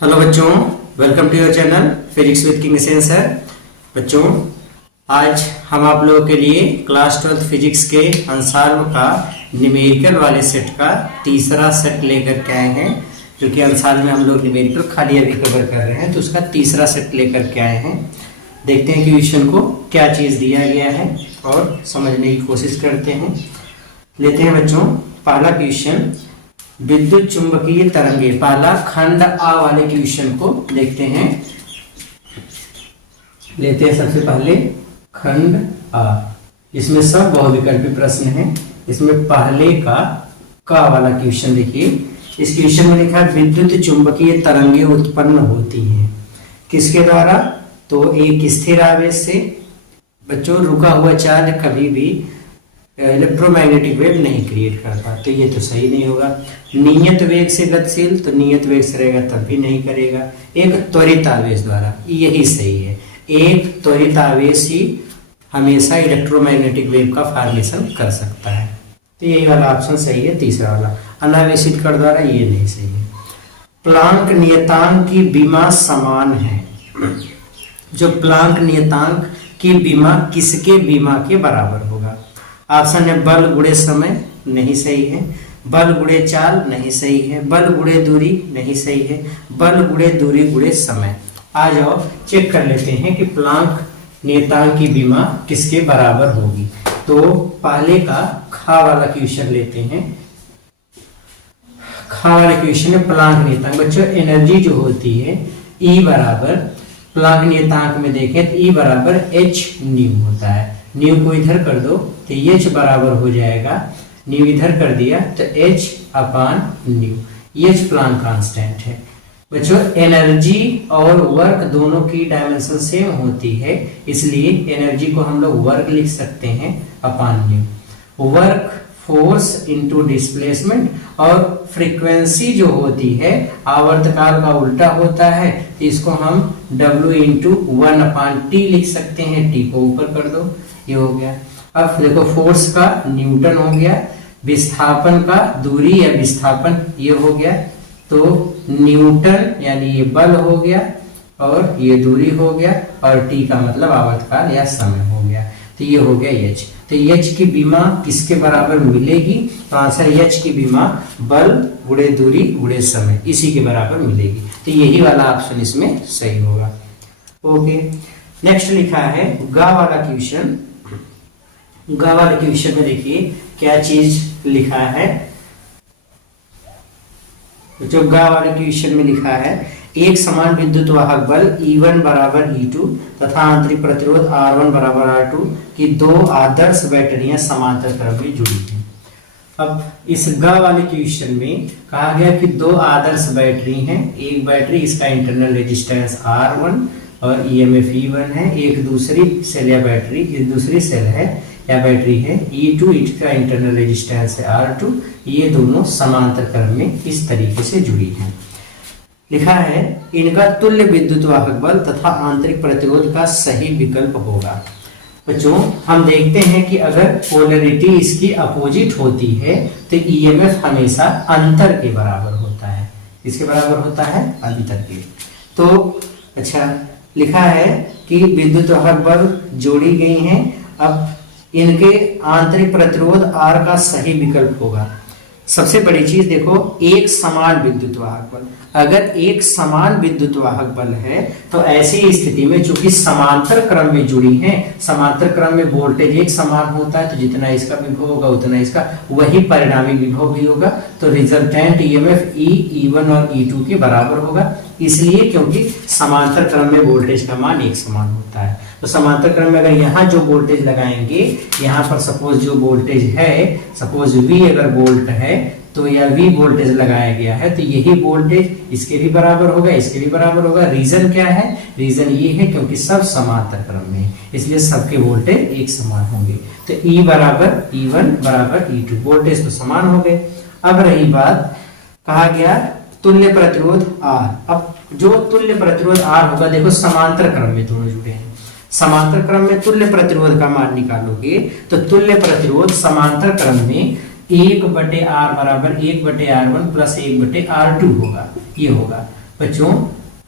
Hello बच्चों, welcome to your channel physics with king sir. बच्चों, आज हम आप लोगों के लिए क्लास 12 फिजिक्स के अंशार्व का न्यूमेरिकल वाले सेट का तीसरा सेट लेकर के आए हैं। जो कि अंशार्व में हम लोग न्यूमेरिकल खाली अभी कवर कर रहे हैं, तो उसका तीसरा सेट लेकर के आए हैं। देखते हैं कि क्वेश्चन को क्या चीज़ दिया गया है और समझने की कोशिश करते हैं। लेते हैं बच्चों पहला क्वेश्चन, विद्युत चुंबकीय तरंगे। पहला खंड आ वाले क्वेश्चन को देखते हैं। लेते हैं सबसे पहले खंड आ। इसमें सब बहुविकल्पी प्रश्न है। इसमें पहले का वाला क्वेश्चन देखिए। इस क्वेश्चन में लिखा है विद्युत चुंबकीय तरंगे उत्पन्न होती हैं किसके द्वारा? तो एक स्थिर आवेश से। बच्चों, रुका हुआ चार्ज कभी भी इलेक्ट्रोमैग्नेटिक वेव नहीं क्रिएट करता, तो ये तो सही नहीं होगा। नियत वेग से गतिशील, तो नियत वेग से रहेगा तब भी नहीं करेगा। एक त्वरित आवेश द्वारा, यही सही है। एक त्वरित आवेश ही हमेशा इलेक्ट्रोमैग्नेटिक वेव का फॉर्मेशन कर सकता है, तो यही वाला ऑप्शन सही है। तीसरा वाला अनावेशित कण द्वारा, ये नहीं सही है। प्लांक नियतांक की विमा समान है। जो प्लांक नियतांक की विमा किसके विमा के बराबर होगा? ऑप्शन है बल गुणे समय, नहीं सही है। बल गुणे चाल, नहीं सही है। बल गुणे दूरी, नहीं सही है। बल गुणे दूरी गुणे समय। आ जाओ चेक कर लेते हैं कि प्लांक नियतांक की विमा किसके बराबर होगी। तो पहले का खा वाला क्वेश्चन लेते हैं। खा वाले क्वेश्चन में प्लांक नियतांक। बच्चों, एनर्जी जो होती है E बराबर, प्लांक नियतांक में देखें तो E बराबर h न्यू होता है। न्यू को इधर कर दो तो H बराबर हो जाएगा, न्यू इधर कर दिया तो H अपान न्यू। H प्लांक कांस्टेंट है। बच्चों, एनर्जी और वर्क दोनों की डायमेंशन सेम होती है, इसलिए एनर्जी को हम लोग वर्क लिख सकते हैं upon nu. Work force into displacement, और फ्रीक्वेंसी जो होती है आवर्तकाल का उल्टा होता है, तो इसको हम W इंटू 1/T लिख सकते हैं। T को ऊपर कर दो, ये हो गया। अब देखो फोर्स का न्यूटन हो गया, विस्थापन का दूरी या विस्थापन ये हो गया, तो न्यूटन यानी ये बल हो गया और ये दूरी हो गया, और T का मतलब आवर्तकाल या समय हो गया, तो ये हो गया H। तो H की विमा किसके बराबर मिलेगी? तो आंसर H की विमा बल गुणे दूरी गुणे समय, इसी के बराबर मिलेगी। तो यही वाला ऑप्शन इसमें सही होगा। ओके, नेक्स्ट लिखा है गा वाला क्वेश्चन। गा वाले क्वेश्चन में देखिए क्या चीज लिखा है। जो गा वाले क्वेश्चन में लिखा है एक समान विद्युत वाहक बल E1 बराबर E2 तथा आंतरिक प्रतिरोध R1 बराबर R2 की दो आदर्श बैटरियां समांतर क्रम में जुड़ी हैं। अब इस ग वाले क्वेश्चन में कहा गया कि दो आदर्श बैटरी हैं। एक बैटरी, इसका इंटरनल रेजिस्टेंस R1 और EMF E1 है। एक दूसरी सेल या बैटरी, दूसरी सेल है या बैटरी है E2, इसका इंटरनल रेजिस्टेंस है R2। ये दोनों समांतर क्रम में इस तरीके से जुड़ी हैं। लिखा है इनका तुल्य विद्युत वाहक बल तथा आंतरिक प्रतिरोध का सही विकल्प होगा। बच्चों, हम देखते हैं कि अगर पोलैरिटी इसकी अपोजिट होती है तो ईएमएफ हमेशा अंतर के बराबर होता है। किसके बराबर होता है? अंतर के। तो अच्छा, लिखा है कि विद्युत वाहक बल जोड़ी गई हैं। अब इनके आंतरिक प्रतिरोध R का सही विकल्प होगा। सबसे बड़ी चीज देखो, एक समान विद्युत वाहक बल। अगर एक समान विद्युत वाहक बल है तो ऐसी स्थिति में चूंकि समांतर क्रम में जुड़ी हैं, समांतर क्रम में वोल्टेज एक समान होता है, तो जितना इसका विभव होगा उतना इसका वही परिणामी विभव भी होगा। तो रिजल्टेंट ईएमएफ E1 और E2 के बराबर होगा, इसलिए क्योंकि समांतर क्रम में वोल्टेज का मान एक समान होता है। तो समांतर क्रम में अगर यहाँ जो वोल्टेज लगाएंगे, यहाँ पर सपोज जो वोल्टेज है, सपोज V अगर वोल्ट है तो यह V वोल्टेज लगाया गया है, तो यही वोल्टेज इसके भी बराबर होगा, इसके भी बराबर होगा। रीजन क्या है? रीजन ये है क्योंकि सब समांतर क्रम में, इसलिए सबके वोल्टेज एक समान होंगे। तो E बराबर E1 बराबर E2, वोल्टेज तो समान हो गए। अब रही बात, कहा गया तुल्य प्रतिरोध R। अब जो तुल्य प्रतिरोध R होगा, देखो समांतर क्रम में दोनों जुड़े हैं। समांतर क्रम में तुल्य प्रतिरोध का मान निकालोगे तो तुल्य प्रतिरोध समांतर क्रम में 1/R बराबर 1/R1 प्लस 1/R2 होगा, ये होगा। बच्चों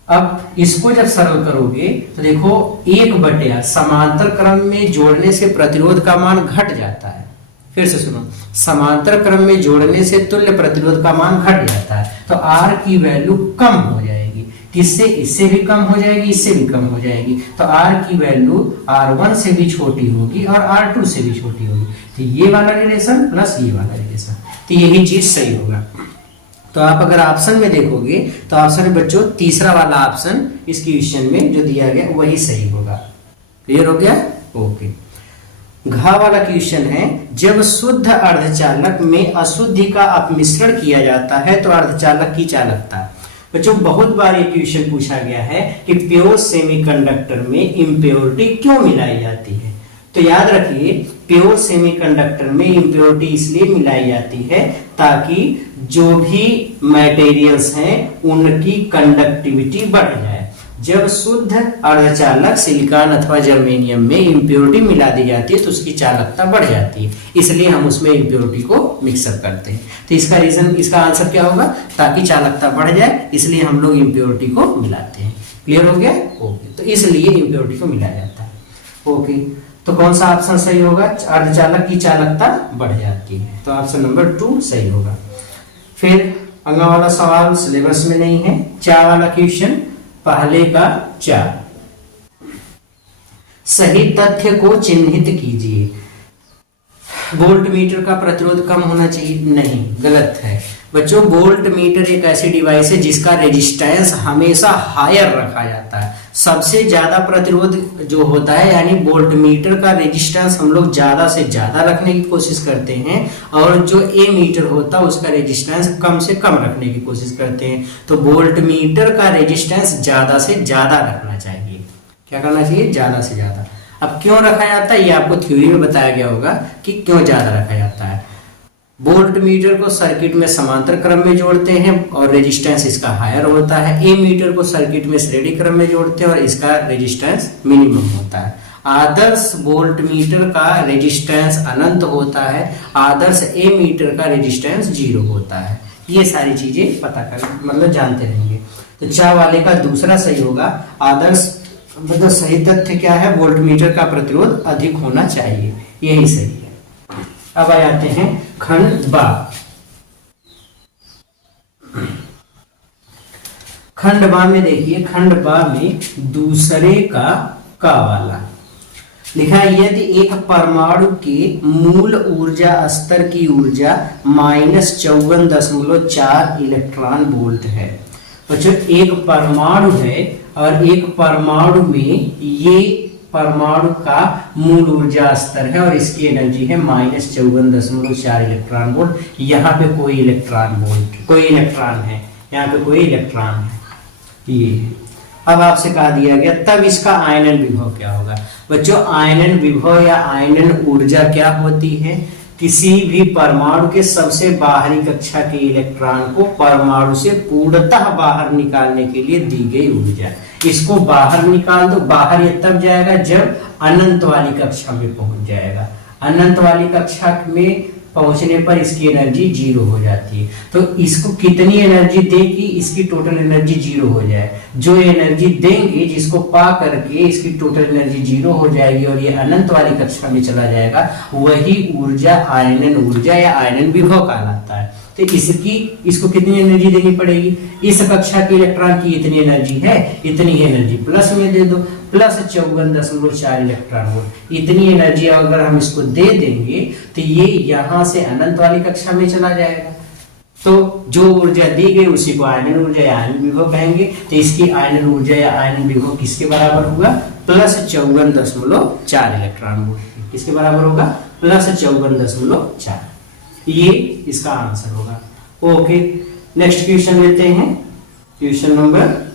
अब इसको जब सरल करोगे तो देखो 1/8 समांतर क्रम में जोड़ने से प्रतिरोध का मान घट जाता है। फिर से सुनो, समांतर क्रम में जोड़ने से तुल्य प्रतिरोध का मान घट जाता है, तो R की वैल्यू कम हो जाएगी। किससे? इससे भी कम हो जाएगी, इससे भी कम हो जाएगी। तो R की वैल्यू R1 से भी छोटी होगी और R2 से भी छोटी होगी। तो ये वाला रिलेशन प्लस ये वाला रिलेशन, तो यही चीज सही होगा। तो आप अगर ऑप्शन में देखोगे तो ऑप्शन में बच्चों तीसरा वाला ऑप्शन इस क्वेश्चन में जो दिया गया वही सही होगा। क्लियर हो गया? ओके। घ वाला क्वेश्चन है, जब शुद्ध अर्धचालक में अशुद्धि का अपमिश्रण किया जाता है तो अर्धचालक की चालकता। बच्चों बहुत बार ये क्वेश्चन पूछा गया है कि प्योर सेमीकंडक्टर में इम्प्योरिटी क्यों मिलाई जाती है। तो याद रखिए, प्योर सेमीकंडक्टर में इम्प्योरिटी इसलिए मिलाई जाती है ताकि जो भी मटेरियल्स हैं उनकी कंडक्टिविटी बढ़ जाए। जब शुद्ध अर्धचालक सिलिकॉन अथवा जर्मेनियम में इम्प्योरिटी मिला दी जाती है तो उसकी चालकता बढ़ जाती है, इसलिए हम उसमें इम्प्योरिटी को मिक्सअप करते हैं। तो इसका रीजन, इसका आंसर क्या होगा? ताकि चालकता बढ़ जाए इसलिए हम लोग इम्प्योरिटी को मिलाते हैं। क्लियर हो गया? ओके। तो इसलिए इम्प्योरिटी को मिलाया जाता है। ओके, तो कौन सा ऑप्शन सही होगा? अर्धचालक की चालकता बढ़ जाती है, तो ऑप्शन नंबर 2 सही होगा। फिर अगला वाला सवाल सिलेबस में नहीं है, 4 वाला क्वेश्चन, पहले का 4। सही तथ्य को चिन्हित कीजिए। वोल्ट मीटर का प्रतिरोध कम होना चाहिए? नहीं, गलत है। बच्चों वोल्ट मीटर एक ऐसी डिवाइस है जिसका रेजिस्टेंस हमेशा हायर रखा जाता है। सबसे ज्यादा प्रतिरोध जो होता है, यानी वोल्ट मीटर का रेजिस्टेंस हम लोग ज्यादा से ज्यादा रखने की कोशिश करते हैं, और जो ए मीटर होता है उसका रेजिस्टेंस कम से कम रखने की कोशिश करते हैं। तो वोल्ट मीटर का रेजिस्टेंस ज्यादा से ज्यादा रखना चाहिए। क्या करना चाहिए? ज्यादा से ज्यादा। अब क्यों रखा जाता है ये आपको थ्योरी में बताया गया होगा कि क्यों ज्यादा रखा जाता है। वोल्ट मीटर को सर्किट में समांतर क्रम में जोड़ते हैं और रेजिस्टेंस इसका हायर होता है। ए मीटर को सर्किट में श्रेणी क्रम में जोड़ते हैं और इसका रेजिस्टेंस मिनिमम होता है। आदर्श वोल्ट मीटर का रेजिस्टेंस अनंत होता है, आदर्श ए मीटर का रेजिस्टेंस 0 होता है। ये सारी चीजें पता कर मतलब जानते रहेंगे। तो 4 वाले का दूसरा सही होगा। आदर्श मतलब सही तथ्य क्या है? वोल्ट मीटर का प्रतिरोध अधिक होना चाहिए, यही सही है। अब आ जाते हैं खंड बा। खंड बा में देखिए, खंड बा में दूसरे का वाला लिखा है, यदि एक परमाणु के मूल ऊर्जा स्तर की ऊर्जा -54.4 इलेक्ट्रॉन वोल्ट है। बच्चों एक परमाणु है और एक परमाणु में ये परमाणु का मूल ऊर्जा स्तर है और इसकी एनर्जी है -54.4 इलेक्ट्रॉन वोल्ट। यहाँ पे कोई इलेक्ट्रॉन है, यहाँ पे कोई इलेक्ट्रॉन है, ये। अब आपसे कहा दिया गया तब इसका आयनन विभव क्या होगा। बच्चों आयनन विभव या आयनन ऊर्जा क्या होती है? किसी भी परमाणु के सबसे बाहरी कक्षा के इलेक्ट्रॉन को परमाणु से पूर्णतः बाहर निकालने के लिए दी गई ऊर्जा। इसको बाहर निकाल दो, बाहर ये तब जाएगा जब अनंत वाली कक्षा में पहुंच जाएगा। अनंत वाली कक्षा में पहुंचने पर इसकी एनर्जी 0 हो जाती है। तो इसको कितनी एनर्जी देगी? इसकी टोटल एनर्जी 0 हो जाए। जो एनर्जी देंगे जिसको पा करके इसकी टोटल एनर्जी 0 हो जाएगी और ये अनंत वाली कक्षा में चला जाएगा, वही ऊर्जा आयनन ऊर्जा या आयनन विभव कहलाता है। तो इसको कितनी एनर्जी देनी पड़ेगी? इस कक्षा के इलेक्ट्रॉन की इतनी एनर्जी है, इतनी एनर्जी प्लस में दे दो, +54.4 इलेक्ट्रॉन वोल्ट। इतनी एनर्जी अगर हम इसको दे देंगे तो ये यहां से अनंत वाली कक्षा में चला जाएगा। तो जो ऊर्जा दी गई उसी को आयनन ऊर्जा या आयनन विभव कहेंगे। तो इसकी आयनन ऊर्जा या आयनन विभव किसके बराबर होगा? +54.4 इलेक्ट्रॉन वोल्ट। किसके बराबर होगा? +54.4। ये इसका आंसर होगा। ओके, नेक्स्ट क्वेश्चन लेते हैं। क्वेश्चन नंबर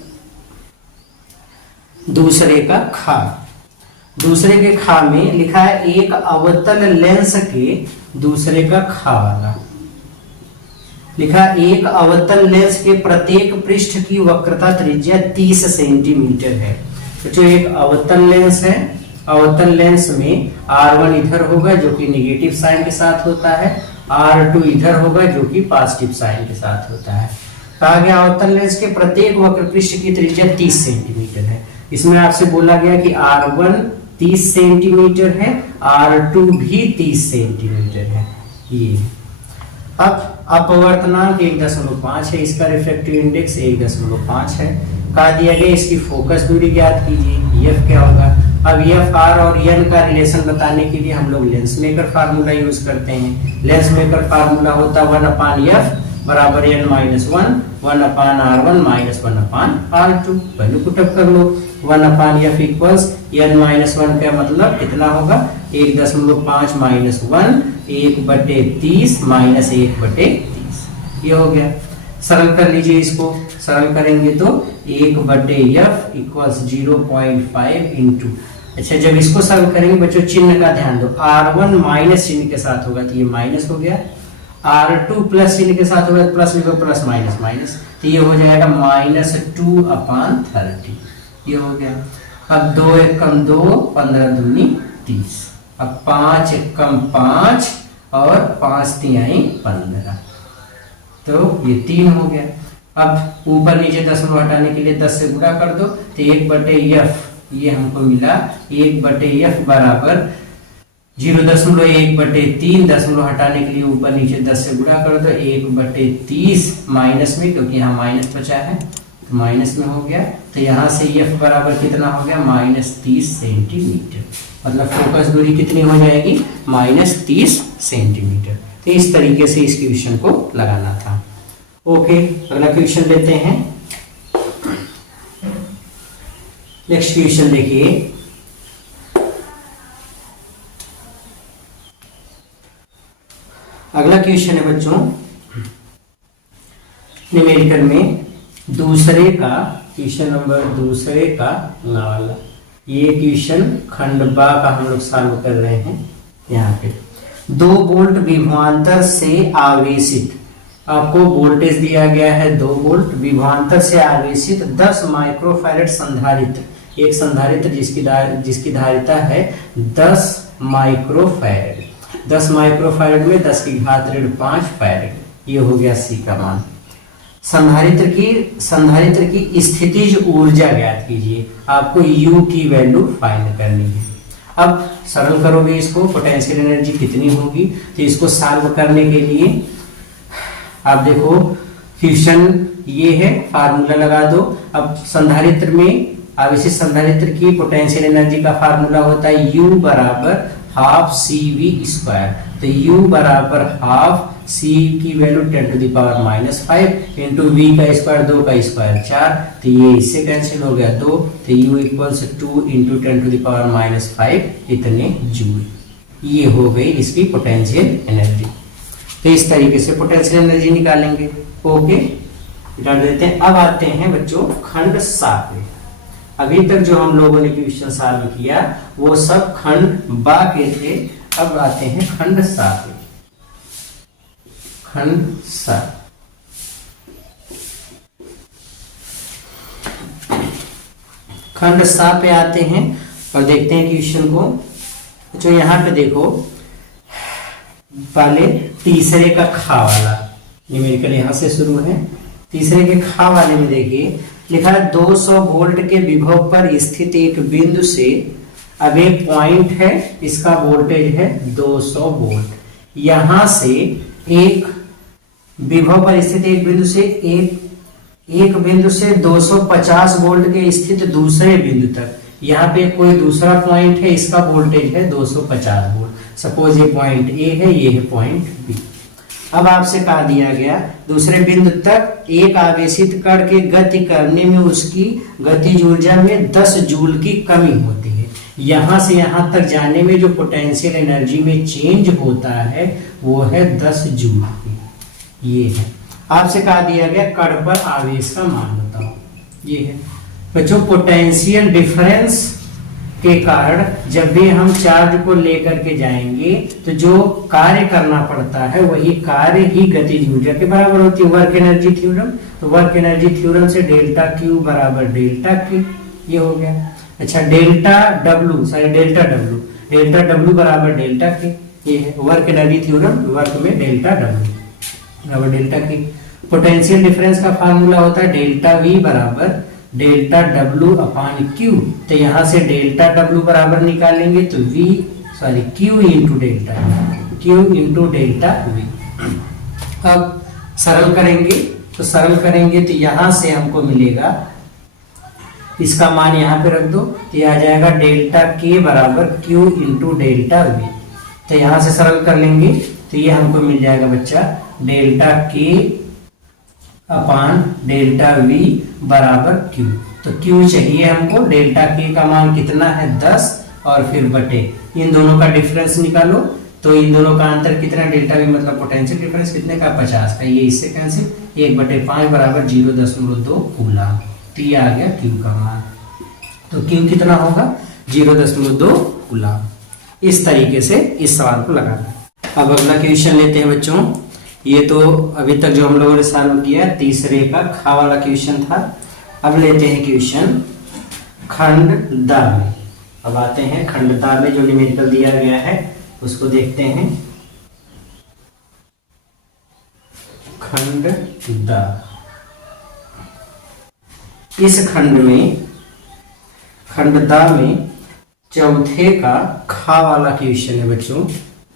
दूसरे का खा। दूसरे के खा में लिखा है, एक अवतल लेंस के दूसरे का खा वाला लिखा है, एक अवतल लेंस के प्रत्येक पृष्ठ की वक्रता त्रिज्या 30 सेंटीमीटर है। तो जो एक अवतल लेंस है, अवतल लेंस में R1 इधर होगा जो कि निगेटिव साइन के साथ होता है, R2 इधर होगा जो कि पॉजिटिव साइन के साथ होता है। कहा गया अवतल लेंस के प्रत्येक वक्र पृष्ठ की त्रिज्या 30 सेंटीमीटर है। इसमें आपसे बोला गया कि R1 30 सेंटीमीटर है, R2 भी 30 सेंटीमीटर है। ये अब अपवर्तनांक 1.5 है, इसका रिफ्रैक्टिव इंडेक्स 1.5 है। कहा दिया गया इसकी फोकस दूरी ज्ञात कीजिए, एफ क्या होगा। अब एफ, आर और एन का रिलेशन बताने के लिए हम लोग लेंस मेकर फार्मूला यूज करते हैं। लेंस मेकर फार्मूला होता है 1/f बराबर n minus 1, 1/r1 minus 1/r2। Value put up कर लो, 1/f इक्वल्स n माइनस 1 का मतलब कितना होगा 1.5 माइनस 1, 1/30 माइनस 1/30। ये हो गया। सरल कर लीजिए इसको, सरल करेंगे तो 1/f इक्वल्स 0.5 इंटू, अच्छा जब इसको सरल करेंगे बच्चों चिन्ह का ध्यान दो, R1 माइनस चिन्ह के साथ होगा तो ये माइनस हो गया, R2 प्लस चिन्ह के साथ होगा तो प्लस लिखो, प्लस माइनस माइनस, तो ये हो जाएगा -2/30। ये हो गया। अब 2 1 कम 2, 15 दूनी 30, अब 5 1 कम 5 और 5 तिहाई 15, तो ये 3 हो गया। अब ऊपर नीचे दशमलव हटाने के लिए 10 से गुणा कर दो, तो 1/f ये हमको मिला 1/f बराबर 0.1/3, दशमलव हटाने के लिए ऊपर नीचे 10 से गुणा कर दो, 1/30 माइनस में, क्योंकि यहाँ माइनस बचा है तो माइनस में हो गया, तो यहाँ से f बराबर कितना हो गया -30 सेंटीमीटर। मतलब फोकस दूरी कितनी हो जाएगी -30 सेंटीमीटर। तो इस तरीके से इस क्वेश्चन को लगाना था। ओके, अगला क्वेश्चन लेते हैं। नेक्स्ट क्वेश्चन देखिए, अगला क्वेश्चन है बच्चों न्यूमेरिकल में दूसरे का, क्वेश्चन नंबर दूसरे का वाला। ये क्वेश्चन खंड बा का हम लोग सॉल्व कर रहे हैं। यहाँ पे 2 वोल्ट विभवांतर से आवेशित, आपको वोल्टेज दिया गया है 2 वोल्ट, विभवांतर से आवेशित 10 माइक्रोफैरड संधारित्र, एक संधारित्र जिसकी धारिता है 10 माइक्रोफैरड, 10 माइक्रोफैरड में 10 की घात ऋण 5 फैरड। ये हो गया सी का मान। संधारित्र की स्थितिज ऊर्जा ज्ञात कीजिए, आपको U की वैल्यू फाइंड करनी है। अब सरल करोगे इसको, पोटेंशियल एनर्जी कितनी होगी, तो इसको सॉल्व करने के लिए आप देखो क्वेश्चन ये है, फार्मूला लगा दो। अब संधारित्र में, आवेशित संधारित्र की पोटेंशियल एनर्जी का फार्मूला होता है U बराबर हाफ CV², तो U बराबर हाफ C की वैल्यू 10⁻⁻5 इंटू V का स्क्वायर 2 का स्क्वायर 4, तो ये इससे कैंसिल हो गया 2, तो U इक्वल्स 2 इंटू 10⁻⁻5 इतने जूल। ये हो गई इसकी पोटेंशियल एनर्जी। तो इस तरीके से पोटेंशियल एनर्जी निकालेंगे। ओके, निकाल देते हैं। अब आते हैं बच्चों खंड 7 में। अभी तक जो हम लोगों ने क्वेश्चन सॉल्व किया वो सब खंड बा के थे। अब आते हैं खंड 7 में। खंड 7 खंड 7 पे आते हैं और देखते हैं क्वेश्चन को। जो यहाँ पे देखो, पहले तीसरे का खा वाला न्यूमेरिकल यहाँ से शुरू है। तीसरे के खा वाले में देखिए लिखा है 200 वोल्ट के विभव पर स्थित एक बिंदु से, अब एक पॉइंट है, इसका वोल्टेज है 200 वोल्ट। यहां से एक विभव पर स्थित एक बिंदु से एक बिंदु से 250 वोल्ट के स्थित दूसरे बिंदु तक, यहाँ पे कोई दूसरा पॉइंट है, इसका वोल्टेज है 250 वोल्ट। सपोज ये पॉइंट ए है, ये है पॉइंट बी। अब आपसे कहा दिया गया दूसरे बिंदु तक एक आवेशित कण के गति करने में उसकी गतिज ऊर्जा में 10 जूल की कमी होती है। यहां से यहां तक जाने में जो पोटेंशियल एनर्जी में चेंज होता है वो है 10 जूल। ये है, आपसे कहा दिया गया कण पर आवेश का मान बताओ। ये है बच्चों, पोटेंशियल डिफरेंस के कारण जब भी हम चार्ज को लेकर के जाएंगे तो जो कार्य करना पड़ता है वही कार्य ही गतिज ऊर्जा के बराबर होती है। वर्क एनर्जी थ्योरम, तो वर्क एनर्जी थ्योरम से डेल्टा क्यू बराबर डेल्टा के, ये हो गया। अच्छा, डेल्टा डब्ल्यू बराबर डेल्टा के, ये है वर्क एनर्जी थ्योरम। वर्क में डेल्टा डब्ल्यू बराबर डेल्टा के। पोटेंशियल डिफरेंस का फार्मूला होता है डेल्टा V बराबर डेल्टा W अपान Q। तो यहां से डेल्टा W बराबर निकालेंगे तो Q इंटू डेल्टा V। अब सरल करेंगे तो यहां से हमको मिलेगा, इसका मान यहाँ पे रख दो तो यह आ जाएगा डेल्टा K बराबर Q इंटू डेल्टा V। तो यहां से सरल कर लेंगे तो ये हमको मिल जाएगा बच्चा डेल्टा K अपान डेल्टा V बराबर Q। तो Q चाहिए हमको, डेल्टा K का मान कितना है 10 और फिर बटे इन दोनों का डिफरेंस निकालो। तो इन दोनों का अंतर कितना, डेल्टा V मतलब पोटेंशियल डिफरेंस कितने का 50 का, ये इससे कैंसिल, 1/5 बराबर 0.2 कूलम। तो ये आ गया Q का मान। तो Q कितना होगा 0.2 कूलम। इस तरीके से इस सवाल को लगाना। अब अगला क्वेश्चन लेते हैं बच्चों। ये तो अभी तक जो हम लोगों ने सॉल्व किया तीसरे का खा वाला क्वेश्चन था। अब लेते हैं क्वेश्चन खंड द में। अब आते हैं खंड द में जो न्यूमेरिकल दिया गया है उसको देखते हैं। खंड द, इस खंड द में चौथे का खा वाला क्वेश्चन है बच्चों।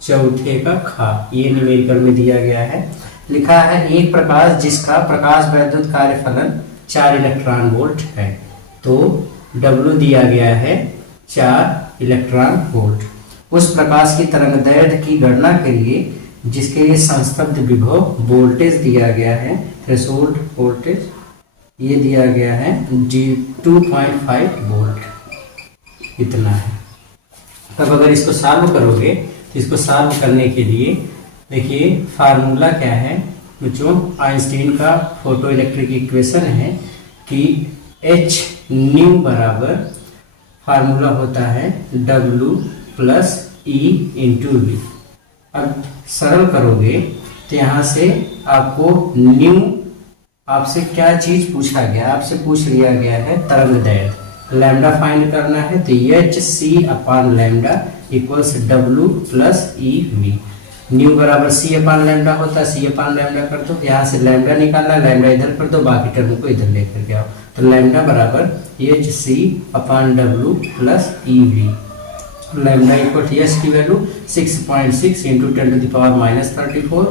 चौथे का खा ये न्यूमेरिकल में दिया गया है। लिखा है एक प्रकाश जिसका प्रकाश वैद्युत कार्य फलन 4 इलेक्ट्रॉन वोल्ट है। तो W दिया गया है 4 इलेक्ट्रॉन वोल्ट। उस प्रकाश की तरंगदैर्घ्य की गणना करिए जिसके लिए संस्तब्ध विभव वोल्टेज दिया गया है, थ्रेशोल्ड वोल्टेज ये दिया गया है 2.5 वोल्ट, इतना है। तब अगर इसको सॉल्व करोगे तो इसको सॉल्व करने के लिए देखिए फार्मूला क्या है बच्चों, आइंस्टीन का फोटो इलेक्ट्रिक इक्वेशन है कि H न्यू बराबर फार्मूला होता है W plus E into V। अब सरल करोगे तो यहाँ से आपको न्यू, आपसे क्या चीज पूछा गया, आपसे पूछ लिया गया है तरंगदैर्घ्य, लैम्डा फाइंड करना है। तो HC upon lambda equals W plus EV। Nu बराबर C अपान लैम्डा होता है, C अपान लैम्डा कर दो, यहाँ से लैम्डा निकालना, लैम्डा इधर कर दो, बाकी टर्म को इधर लेकर के आओ। तो लैम्डा बराबर HC अपान W plus EV। Lambda equal S की वैल्यू 6.6 इंटू 10⁻⁻34,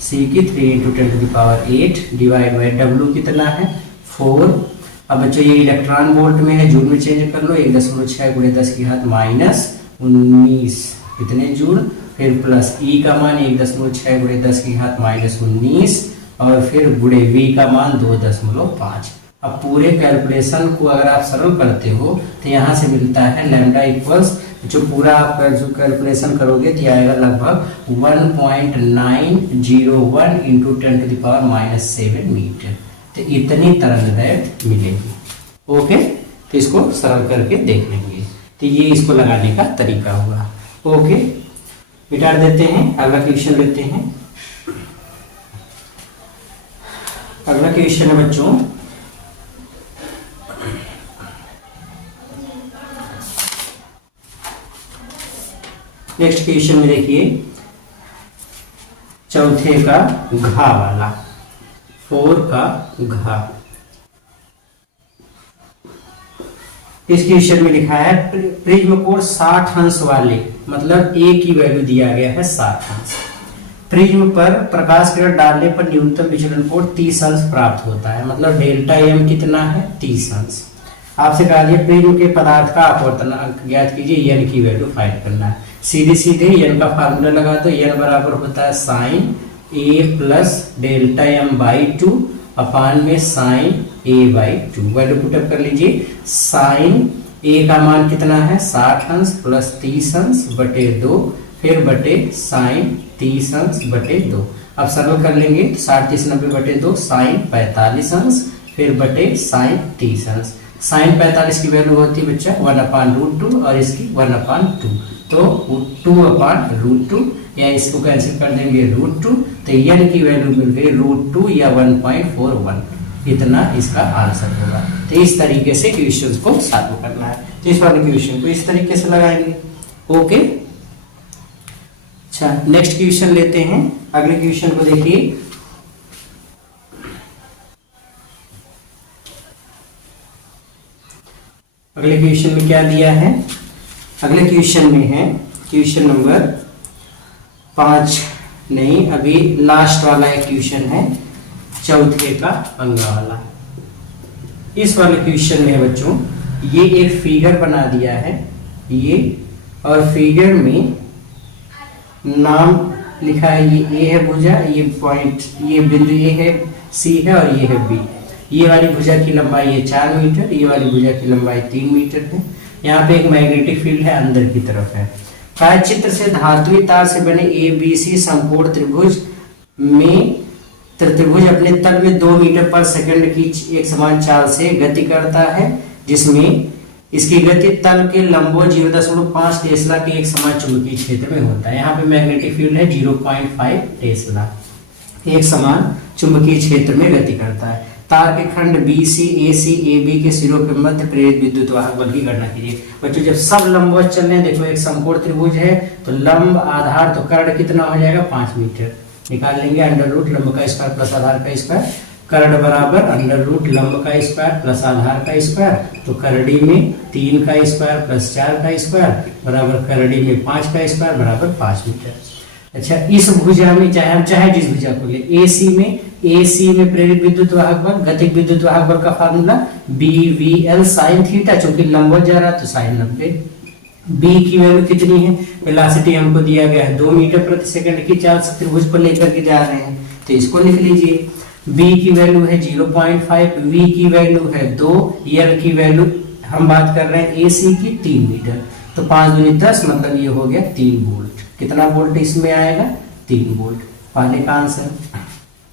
C की 3 इंटू 10⁸ डिवाइड बाई W कितना है 4। अब बच्चों ये इलेक्ट्रॉन वोल्ट में है, जूल में चेंज कर लो, 1.6 गुणे 10⁻⁻19 इतने जूल, फिर प्लस E का मान 1.6 गुणे 10⁻⁻19 और फिर गुणे V का मान 2.5। अब पूरे कैलकुलेशन को अगर आप सरल करते हो तो यहाँ से मिलता है लैम्डा इक्वल्स, जो पूरा आप जो कैलकुलेशन करोगे तो आएगा लगभग 1.901 इंटू 10⁻⁻7 मीटर। तो इतनी तरंगदैर्घ्य मिलेगी। ओके, तो इसको सरल करके देख लेंगे। तो ये इसको लगाने का तरीका हुआ। ओके, मिटा देते हैं, अगला क्वेश्चन लेते हैं। अगला क्वेश्चन है बच्चों नेक्स्ट क्वेश्चन में देखिए चौथे का घा वाला, 4 का घा। इस क्वेश्चन में लिखा है प्रिज्म कोण 60 अंश वाले, मतलब A की वैल्यू दिया गया है 60 अंश। प्रिज्म पर प्रकाश किरण डालने पर न्यूनतम विचलन कोण 30 अंश प्राप्त होता है, मतलब डेल्टा M कितना है 30 अंश। आपसे कहा दिया प्रिज्म के पदार्थ का अपवर्तनांक ज्ञात कीजिए, n की वैल्यू फाइंड करना है। सीधे सीधे n का फार्मूला लगा दो, n बराबर होता है sine A plus delta M by 2 अपान में sine A by 2। Value put up कर लीजिए, साइन A का मान कितना है 60 अंश प्लस 30 अंश बटे 2, फिर बटे साइन 30 अंश बटे 2। अब सरल कर लेंगे तो 60 30 90 बटे 2 साइन 45 अंश, फिर बटे साइन 30 अंश। साइन 45 की वैल्यू होती है बच्चा 1/√2 और इसकी 1/2, तो 2/√2 या इसको कैंसिल कर देंगे √2, तो n की वैल्यू मिल गई √2 या 1.41, इतना इसका आंसर होगा। तो इस तरीके से क्वेश्चंस को सॉल्व करना है। तो इस वाले क्वेश्चन को इस तरीके से लगाएंगे। ओके, अच्छा नेक्स्ट क्वेश्चन लेते हैं। अगले क्वेश्चन को देखिए, अगले क्वेश्चन में क्या दिया है, अगले क्वेश्चन में है क्वेश्चन नंबर 5 नहीं, अभी लास्ट वाला एक क्वेश्चन है चौथे का पंगा वाला। इस वाले क्वेश्चन में बच्चों ये एक फिगर बना दिया है ये, और फिगर में नाम लिखा है, ये ए है भुजा, ये पॉइंट, ये बिंदु ए है, सी है और ये है बी। ये वाली भुजा की लंबाई है 4 मीटर, ये वाली भुजा की लंबाई 3 मीटर है। यहाँ पे एक मैग्नेटिक फील्ड है अंदर की तरफ है। चित्र से धातुई तार से बने ए बी सी संपूर्ण त्रिभुज में त्रिभुज अपने तल में 2 मीटर पर सेकंड की एक समान चाल से गति करता है, जिसमें इसकी गति तल के लंबवत 0.5 टेस्ला के एक समान चुंबकीय क्षेत्र में होता है। यहाँ पे मैग्नेटिक फील्ड है 0.5 टेस्ला, एक समान चुंबकीय क्षेत्र में गति करता है। तार के खंड B C A C A B के सिरों के मध्य प्रेरित विद्युत वाहक बल की गणना कीजिए। बच्चों जब सब लंबवत चल रहे हैं, देखो एक समकोण त्रिभुज है तो लंब आधार तो कर्ण कितना हो जाएगा 5 मीटर, निकाल लेंगे अंडर रूट लंब का स्क्वायर प्लस आधार का स्क्वायर, कर्ण बराबर अंडर रूट लंब का स्क्वायर प्लस आधार का स्क्वायर, तो करड़ी में 3 का स्क्वायर प्लस 4 का स्क्वायर बराबर करड़ी में 5 का स्क्वायर बराबर 5 मीटर। अच्छा, इस भुजा में चाहे हम चाहे जिस भुजा को ले, AC में प्रेरित विद्युत वाहक बल, गतिज विद्युत वाहक बल का फार्मूला BVL sin थीटा, चूंकि लंबवत जा रहा तो sin 90। B की वैल्यू कितनी है, वेलोसिटी हमको दिया गया है 2 मीटर प्रति सेकंड की चाल से त्रिभुज को लेकर के जा रहे हैं, तो इसको लिख लीजिए। B की वैल्यू है 0.5, V की वैल्यू है 2, L की वैल्यू हम बात कर रहे हैं AC की 3 मीटर, तो 5 दूनी 10 मतलब ये हो गया 3 वोल्ट। कितना वोल्ट इसमें आएगा 3 वोल्ट, पहले का आंसर।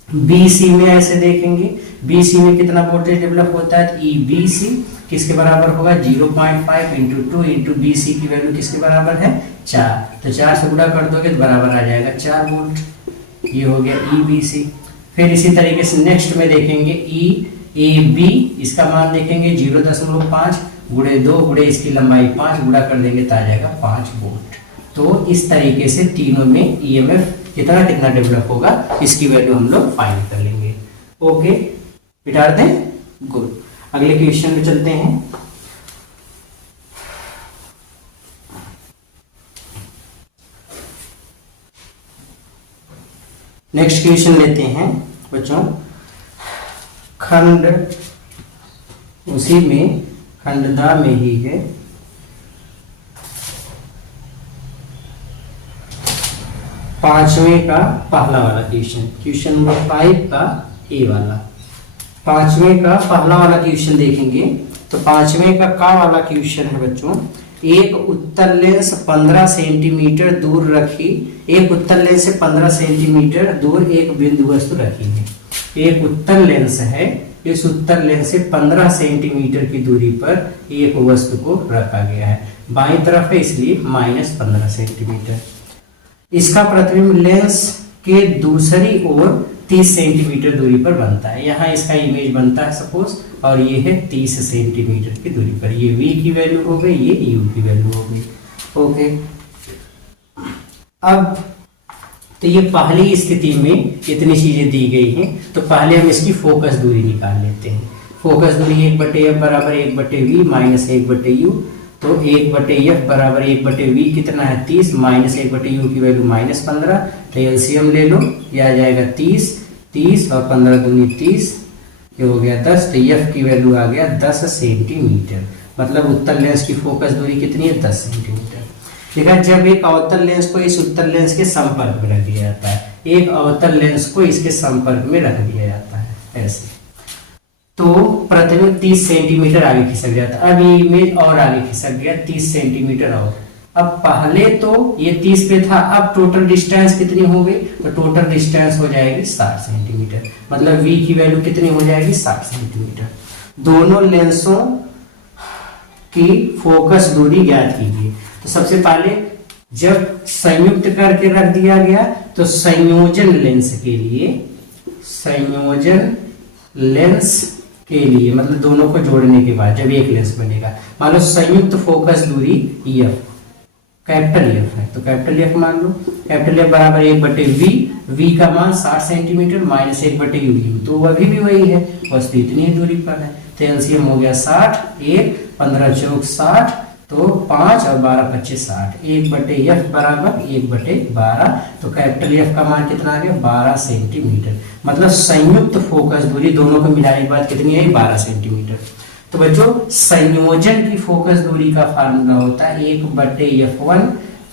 BC में ऐसे देखेंगे, BC में कितना वोल्टेज डेवलप होता है, EBC किसके बराबर होगा 0.5 इंटू 2 इंटू BC की वैल्यू किसके बराबर है 4, तो 4 से गुणा कर दोगे तो बराबर आ जाएगा 4 वोल्ट। ये हो गया EBC। फिर इसी तरीके से नेक्स्ट में देखेंगे EAB, इसका मान देखेंगे 0.5 गुणे 2 गुणे इसकी लंबाई 5 गुणा कर देंगे तो आ जाएगा 5 वोल्ट। तो इस तरीके से तीनों में EMF कितना डेवलप होगा इसकी वैल्यू हम लोग फाइंड कर लेंगे। ओके बिटा दें, गुड। अगले क्वेश्चन में चलते हैं। नेक्स्ट क्वेश्चन लेते हैं बच्चों, खंड उसी में खंडदा में ही है, पांचवें का पहला वाला क्वेश्चन नंबर 5 का ए वाला। पांचवें का पहला वाला क्वेश्चन देखेंगे तो पांचवें का वाला क्वेश्चन है बच्चों, एक उत्तल लेंस 15 सेंटीमीटर दूर रखी, एक उत्तल लेंस से 15 सेंटीमीटर दूर एक बिंदु वस्तु रखी है। एक उत्तल लेंस है, इस उत्तल लेंस से 15 सेंटीमीटर की दूरी पर एक वस्तु को रखा गया है, बाईं तरफ है इसलिए -15 सेंटीमीटर। इसका प्रतिबिंब लेंस के दूसरी ओर 30 सेंटीमीटर दूरी पर बनता है। यहाँ इसका इमेज बनता है सपोज, और ये है 30 सेंटीमीटर की दूरी पर। ये V की वैल्यू हो गई, ये U की वैल्यू हो गई। ओके, अब तो ये पहली स्थिति में इतनी चीजें दी गई हैं, तो पहले हम इसकी फोकस दूरी निकाल लेते हैं। फोकस दूरी 1/f बराबर 1/v माइनस 1/u, तो 1/f बराबर 1/v कितना है 30 माइनस 1/u की वैल्यू -15, तो एलसीएम ले लो, ये आ जाएगा 30 और 15 दूनी 30, ये हो गया 10, तो f की वैल्यू आ गया 10 सेंटीमीटर। मतलब उत्तल लेंस की फोकस दूरी कितनी है 10 सेंटीमीटर। ठीक है, जब एक अवतल लेंस को इस उत्तल लेंस के संपर्क में रख दिया जाता है, एक अवतल लेंस को इसके संपर्क में रख दिया जाता है ऐसे, तो प्रतिबिंब 30 सेंटीमीटर आगे खिसक जाता है। अब ये इमेज और आगे खिसक गया 30 सेंटीमीटर और। अब पहले तो ये 30 पे था, अब टोटल डिस्टेंस कितनी हो गई, तो टोटल डिस्टेंस हो जाएगी 60 सेंटीमीटर। मतलब v की वैल्यू कितनी हो जाएगी 60 सेंटीमीटर। दोनों लेंसों की फोकस दूरी ज्ञात कीजिए। तो सबसे पहले जब संयुक्त करके रख दिया गया तो संयोजन लेंस के लिए मतलब दोनों को जोड़ने के बाद जब एक लेंस बनेगा, मान लो संयुक्त फोकस दूरी F, कैपिटल F है तो कैपिटल F मान लो, कैपिटल F बराबर 1/v V का मान 60 सेंटीमीटर माइनस 1/u, तो अभी भी वही है, बस तो इतनी ही दूरी पर है। तो एलसीएम हो गया 60, 1 15 चौक 60, तो 5 और 12 25 60, 1/f बराबर 1/12। तो कैपिटल एफ का मान कितना आ गया 12 सेंटीमीटर। मतलब संयुक्त फोकस दूरी दोनों को मिलाने के बाद कितनी है 12 सेंटीमीटर। तो बच्चों संयोजन की फोकस दूरी का फार्मूला होता है 1/f1,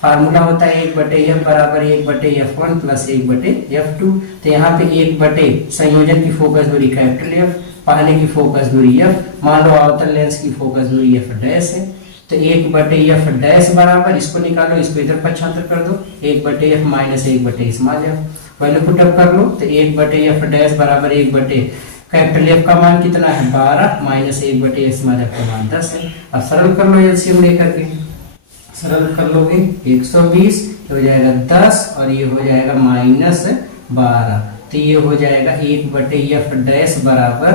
फार्मूला होता है 1/f बराबर 1/f1 प्लस 1/f2। तो यहाँ पे 1 संयोजन की फोकस दूरी कैपिटल एफ, पहले की फोकस दूरी एफ, मान लो अवतल लेंस की फोकस दूरी एफ डैश है, तो 1/f डैश बराबर, इसको निकालो, इसको इधर पक्षांतर कर दो, 1/f माइनस 1 स्मॉल एफ, पहले पुटअप कर लो, तो 1/f डैश बराबर 1 कैपिटल एफ का मान कितना है 12 माइनस 1 स्मॉल एफ का मान 10 है। अब सरल कर लो एलसीएम लेकर के, सरल कर लोगे 120 हो जाएगा 10 और ये हो जाएगा माइनस 12, तो ये हो जाएगा 1/f डैश बराबर,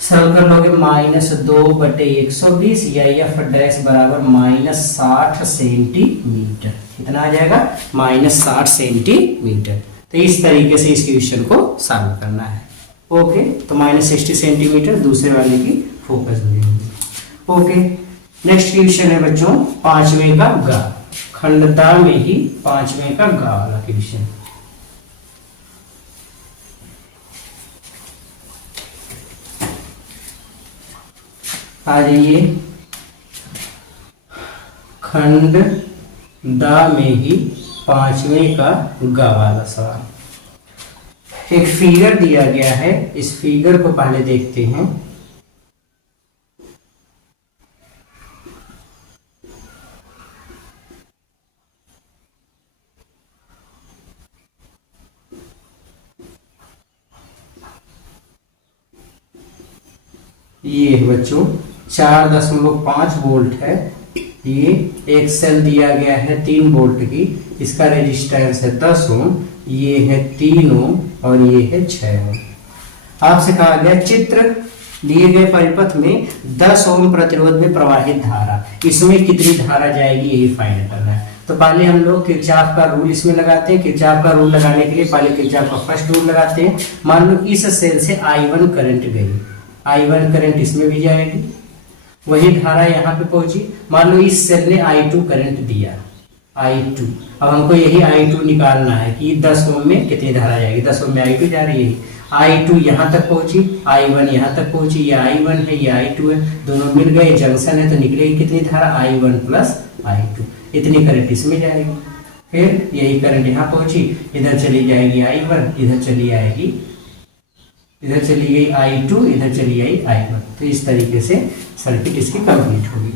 सरल कर लोगे माइनस 2/120 या एफ डैश बराबर माइनस 60 सेंटीमीटर। कितना आ जाएगा माइनस 60 सेंटीमीटर। तो इस तरीके से इस क्वेश्चन को सॉल्व करना है। ओके, तो माइनस 60 सेंटीमीटर दूसरे वाले की फोकस दूरी होगी। ओके, नेक्स्ट क्वेश्चन है बच्चों 5वें का गा, खंडता में ही 5वें का गा वाला क्वेश्चन। आ जाइए, खंड दा में ही 5वें का गा वाला सवाल। एक फिगर दिया गया है, इस फिगर को पहले देखते हैं। ये बच्चों 4.5 वोल्ट है, ये एक सेल दिया गया है 3 वोल्ट की, इसका रेजिस्टेंस है 10 ओम, ये है 3 ओम और ये है 6 ओम। आपसे कहा गया चित्र दिए गए परिपथ में 10 ओम प्रतिरोध में प्रवाहित धारा, इसमें कितनी धारा जाएगी यही फाइंड करना है। तो पहले हम लोग किरचॉफ का रूल इसमें लगाते हैं। किरचॉफ का रूल लगाने के लिए पहले किरचॉफ का फर्स्ट रूल लगाते हैं। मान लो इस सेल से I1 करंट गई, I1 करंट इसमें भी जाएगी, वही धारा यहाँ पे पहुंची। मान लो इस सेल ने I2 करंट दिया, I2, अब हमको यही I2 निकालना है कि 10 ओम में कितनी धारा जाएगी। 10 ओम में I2 जा रही है, I2 यहाँ तक पहुंची, I1 यहाँ तक पहुंची, ये I1 है ये I2 है, दोनों मिल गए जंक्शन है, तो निकलेगी कितनी धारा I1 प्लस I2, इतनी करंट इसमें जाएगी। फिर यही करंट यहाँ पहुंची, इधर चली जाएगी I1, इधर चली आएगी, इधर चली गई I2, इधर चली गई I1। तो इस तरीके से सर्किट इसकी कंप्लीट होगी।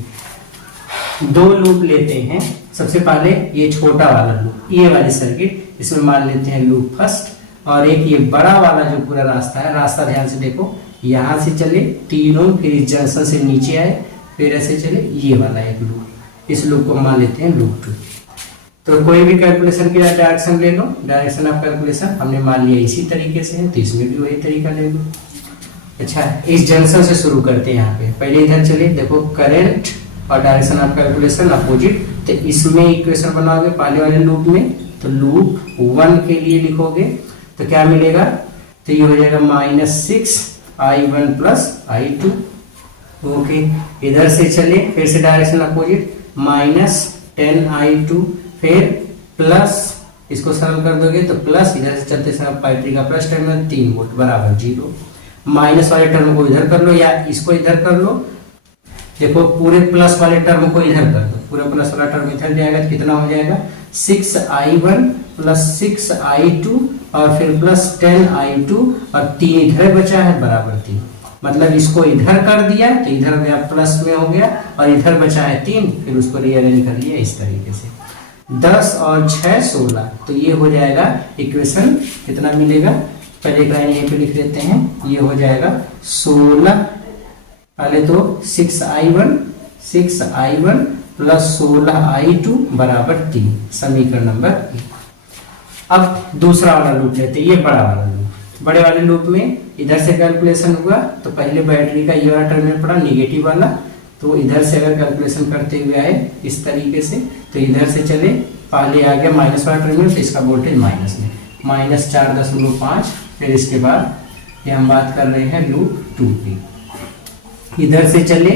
2 लूप लेते हैं। सबसे पहले ये छोटा वाला लूप, ये वाली सर्किट, इसमें मान लेते हैं लूप फर्स्ट, और एक ये बड़ा वाला जो पूरा रास्ता है, रास्ता ध्यान से देखो, यहाँ से चले 3 ओम, फिर इस जंक्शन से नीचे आए, फिर ऐसे चले, ये वाला एक लूप, इस लूप को मान लेते हैं लूप 2। तो कोई भी कैलकुलेशन की डायरेक्शन ले लो, डायरेक्शन ऑफ कैलकुलेशन हमने मान लिया इसी तरीके से है, तो इसमें भी वही तरीका ले लो। अच्छा, इस जंक्शन से शुरू करते हैं। यहाँ पे पहले इधर चले, देखो करंट और डायरेक्शन ऑफ कैलकुलेशन अपोजिट, तो इसमें इक्वेशन बनाओगे पहले वाले लूप में, तो लूप 1 के लिए लिखोगे तो क्या मिलेगा, तो ये हो जाएगा -6I1 प्लस I2। ओके, इधर से चले, फिर से डायरेक्शन अपोजिट, -10I2, फिर प्लस, इसको सरल कर दोगे तो प्लस, इधर से चलते समय बैटरी का प्लस टर्मिनल 3 वोल्ट बराबर 0, माइनस वाले टर्म को इधर कर लो या इसको इधर कर लो। देखो पूरे प्लस वाले टर्म को इधर कर दो, पूरा प्लस वाला टर्म इधर जाएगा तो कितना हो जाएगा 6I1 प्लस 6I2 और फिर प्लस 10I2 और 3 इधर बचा है बराबर 3। मतलब इसको इधर कर दिया तो इधर गया प्लस में हो गया, और इधर बचा है 3, फिर उसको रीअरेंज कर लिया इस तरीके से। 10 और 6 16, तो ये हो जाएगा इक्वेशन, कितना मिलेगा, पहले एक लाइन यहीं पे लिख लेते हैं, ये हो जाएगा 16, पहले तो 6I1 प्लस 16I2 बराबर 3, समीकरण नंबर 1। अब दूसरा वाला लूप लेते हैं, ये बड़ा वाला लूप। बड़े वाले लूप में इधर से कैलकुलेशन हुआ तो पहले बैटरी का ये वाला टर्मिनल पड़ा निगेटिव वाला, तो इधर से अगर कैलकुलेशन करते हुए आए इस तरीके से, तो इधर से चले, पहले आ गया माइनस वाला टर्मिनल, तो इसका वोल्टेज माइनस में, -4.5। फिर इसके बाद ये हम बात कर रहे हैं लूप 2 की। इधर से चले,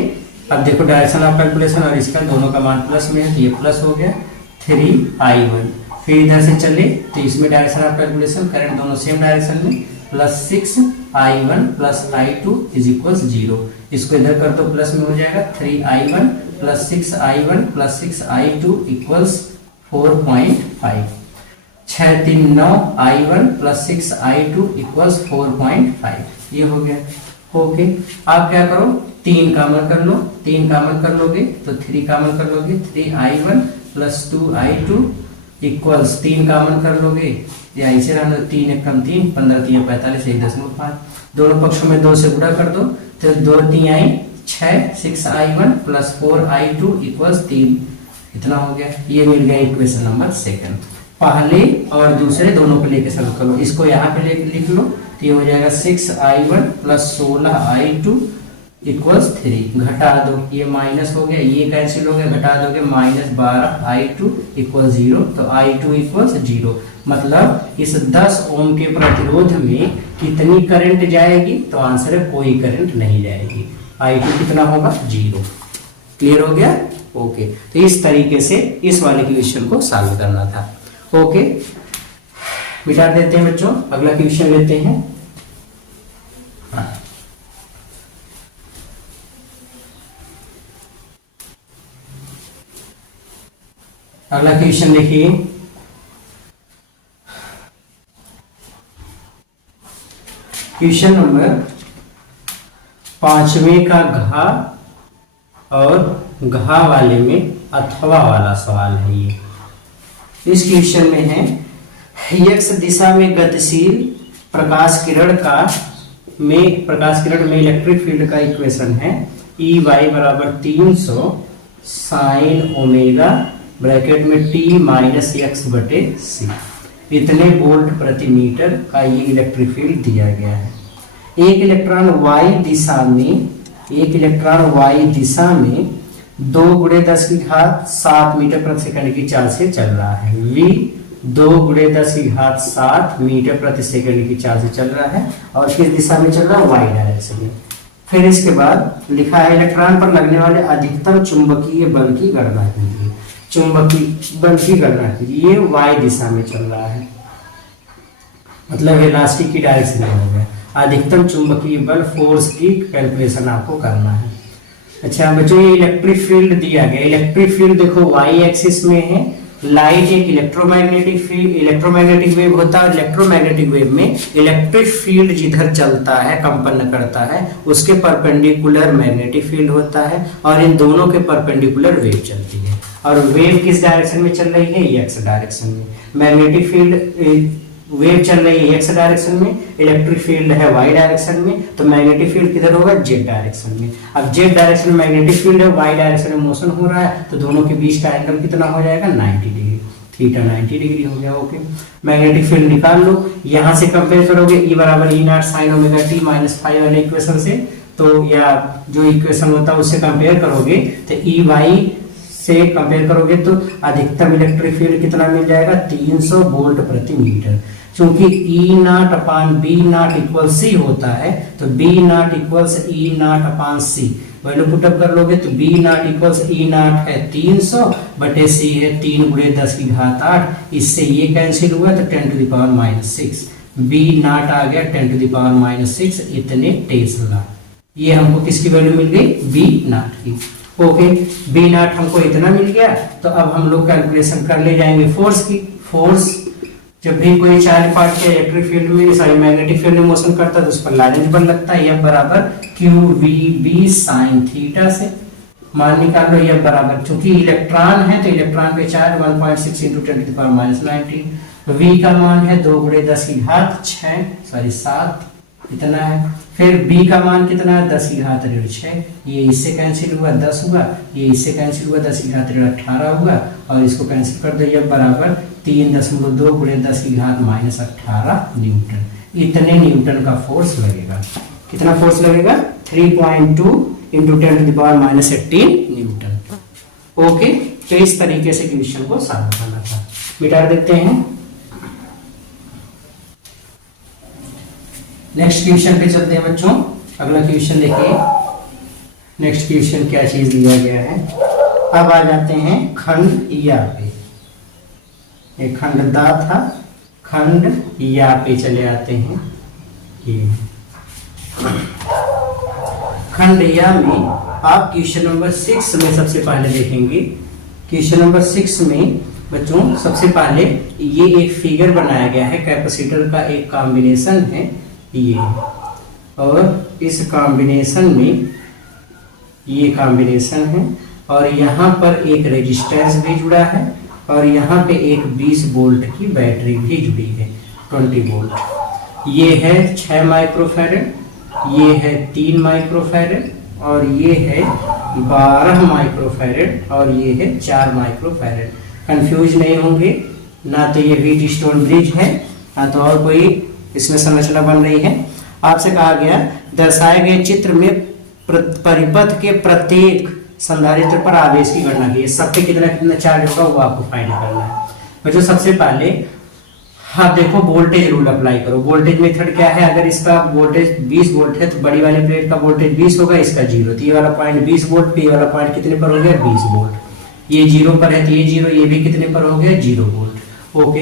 अब देखो डायरेक्शन ऑफ कैलकुलेशन और इसका दोनों का मान प्लस में है तो ये प्लस हो गया 3i1। फिर इधर से चले तो इसमें डायरेक्शन ऑफ कैलकुलेशन करंट दोनों सेम डायरेक्शन में, +6i1 + i2 = 0। इसको इधर कर तो प्लस में हो जाएगा 3i1 + 6i1 + 6i2 = 4.5। 6 3 9 i1 + 6i2 = 4.5। ये हो गया। ओके, आप क्या करो, 3 कॉमन कर लो, 3 कॉमन कर लोगे तो 3 कॉमन कर लोगे, 3i1 + 2i2 इक्वल्स 3 कॉमन कर लोगे या इसे रहने 3 1 कम 3, 15 3 45, 1.5। दोनों पक्षों में 2 से गुणा कर दो तो 2 3 आई 6, 6i1 + 4i2 = 3। इतना हो गया। ये मिल गया इक्वेशन नंबर 2। पहले और दूसरे दोनों को लेके सॉल्व करो। इसको यहाँ पे लेके लिख लो तो ये हो जाएगा 6i1 + 16i2 = 3। घटा दो, ये माइनस हो गया, ये कैंसिल हो गया, घटा दोगे -12i2 = 0। तो i2 = 0। मतलब इस 10 ओम के प्रतिरोध में कितनी करंट जाएगी? तो आंसर है कोई करंट नहीं जाएगी। i2 कितना होगा? 0। क्लियर हो गया? ओके, तो इस तरीके से इस वाले क्वेश्चन को सॉल्व करना था। ओके, मिटा देते हैं बच्चों, अगला क्वेश्चन लेते हैं। अगला क्वेश्चन देखिए, क्वेश्चन नंबर 5वें का घा और घा वाले में अथवा वाला सवाल है। ये इस क्वेश्चन में है, x दिशा में गतिशील प्रकाश किरण में इलेक्ट्रिक फील्ड का इक्वेशन है Ey = 300 sin ओमेगा ब्रैकेट में t - x/c। इतने वोल्ट प्रति मीटर का ये इलेक्ट्रिक फील्ड दिया गया है। एक इलेक्ट्रॉन y दिशा में 2 × 10⁷ मीटर प्रति सेकंड की चाल से चल रहा है। v 2 × 10⁷ मीटर प्रति सेकंड की चाल से चल रहा है और किस दिशा में चल रहा है? y डायरेक्शन में। फिर इसके बाद लिखा है इलेक्ट्रॉन पर लगने वाले अधिकतम चुंबकीय बल की गणना कीजिए। चुंबकीय बल की गणना कीजिए, ये y दिशा में चल रहा है, मतलब इलास्टिक की डायरेक्शन में हो गया। अधिकतम चुंबकीय बल फोर्स की कैलकुलेशन आपको करना है। अच्छा बच्चों, ये इलेक्ट्रिक फील्ड दिया गया। इलेक्ट्रिक फील्ड देखो y एक्सिस में है। लाइट एक इलेक्ट्रोमैग्नेटिक वेव होता है। इलेक्ट्रोमैग्नेटिक वेव में इलेक्ट्रिक फील्ड जिधर चलता है, कंपन करता है, उसके परपेंडिकुलर मैग्नेटिक फील्ड होता है और इन दोनों के परपेंडिकुलर वेव चलती है। और वेव किस डायरेक्शन में चल रही है? x डायरेक्शन में। मैग्नेटिक फील्ड वेव चल रही है x डायरेक्शन में, इलेक्ट्रिक फील्ड है y डायरेक्शन में, तो मैग्नेटिक फील्ड किधर होगा? z डायरेक्शन में। अब z डायरेक्शन में मैग्नेटिक फील्ड है, y डायरेक्शन में मोशन हो रहा है, तो दोनों के बीच का एंगल कितना हो जाएगा? 90 डिग्री। थीटा 90 डिग्री हो गया। ओके, मैग्नेटिक फील्ड निकाल लो। यहां से कंपेयर करोगे E = E0 sin ωt - ϕ वाले इक्वेशन से, तो या जो इक्वेशन होता है उससे कंपेयर करोगे तो Ey से कंपेयर करोगे तो अधिकतम इलेक्ट्रिक फील्ड कितना मिल जाएगा? 300 वोल्ट प्रति मीटर। क्योंकि E0/B0 = C होता है, तो B0 = E0/C। वैल्यू पुटअप कर लोगे तो B0 = E0 है 300/C है 3 × 10⁸। इससे ये कैंसिल हुआ तो 10⁻⁻6 B0 आ गया 10⁻⁻6 इतने टेस्ला। ये हमको किसकी वैल्यू मिल गई? B0 की। ओके, B0 हमको इतना मिल गया। तो अब हम लोग कैलकुलेशन कर ले जाएंगे फोर्स की। फोर्स जब भी कोई चार्ज पार्ट के इलेक्ट्रिक फील्ड में सॉरी मैग्नेटिक फील्ड में मोशन करता है तो उस पर लैरेंज बल लगता है। F = qvb sin थीटा से मान निकाल लो। F बराबर, चूंकि इलेक्ट्रॉन है तो इलेक्ट्रॉन पे चार्ज 1.6 × 10⁻⁻19। v का मान है 2 × 7 इतना है। फिर b का मान कितना है? 10⁻6। ये इससे कैंसिल हुआ 10 हुआ, ये इससे कैंसिल हुआ 10⁻18 हुआ और इसको कैंसिल कर दो। F = 3.2 × 10⁻18 Newton. इतने न्यूटन का फोर्स लगेगा। कितना फोर्स लगेगा? 3.2 × 10⁻18 न्यूटन। ओके, तो इस तरीके से क्वेश्चन को सॉल्व करना था। मिटा देते हैं। नेक्स्ट क्वेश्चन पे चलते हैं बच्चों। अगला क्वेश्चन देखिए, नेक्स्ट क्वेश्चन क्या चीज दिया गया है। अब आ जाते हैं खंड या पे। ये खंड दा था, खंड या पे चले आते हैं। ये खंड या में आप क्वेश्चन नंबर 6 में सबसे पहले देखेंगे। क्वेश्चन नंबर 6 में बच्चों सबसे पहले ये एक फिगर बनाया गया है, कैपेसिटर का एक कॉम्बिनेशन है ये, और इस कॉम्बिनेशन में ये कॉम्बिनेशन है, और यहाँ पर एक रेजिस्टेंस भी जुड़ा है, और यहाँ पे एक 20 वोल्ट की बैटरी भी जुड़ी है 20 वोल्ट। ये है 6 माइक्रोफैरड, ये है 3 माइक्रोफैरड, और ये है 12 माइक्रोफैरड, और ये है 4 माइक्रोफैरड। कंफ्यूज नहीं होंगे, ना तो ये व्हीट स्टोन ब्रिज है, ना तो और कोई इसमें संरचना बन रही है। आपसे कहा गया दर्शाए गए चित्र में परिपथ के प्रत्येक संधारित्र पर आवेश की गणना कीजिए। सब पे कितना कितना चार्ज होगा वो आपको फाइंड करना है। बच्चों सबसे पहले हाँ देखो, वोल्टेज रूल अप्लाई करो। वोल्टेज मेथड क्या है, अगर इसका वोल्टेज 20 वोल्ट है तो बड़ी वाली प्लेट का वोल्टेज 20 होगा, इसका 0। तो ये वाला पॉइंट 20 वोल्ट पे, ये वाला पॉइंट कितने पर हो गया 20 वोल्ट। ये 0 पर है तो ये 0, ये भी कितने पर हो गया 0 वोल्ट। ओके,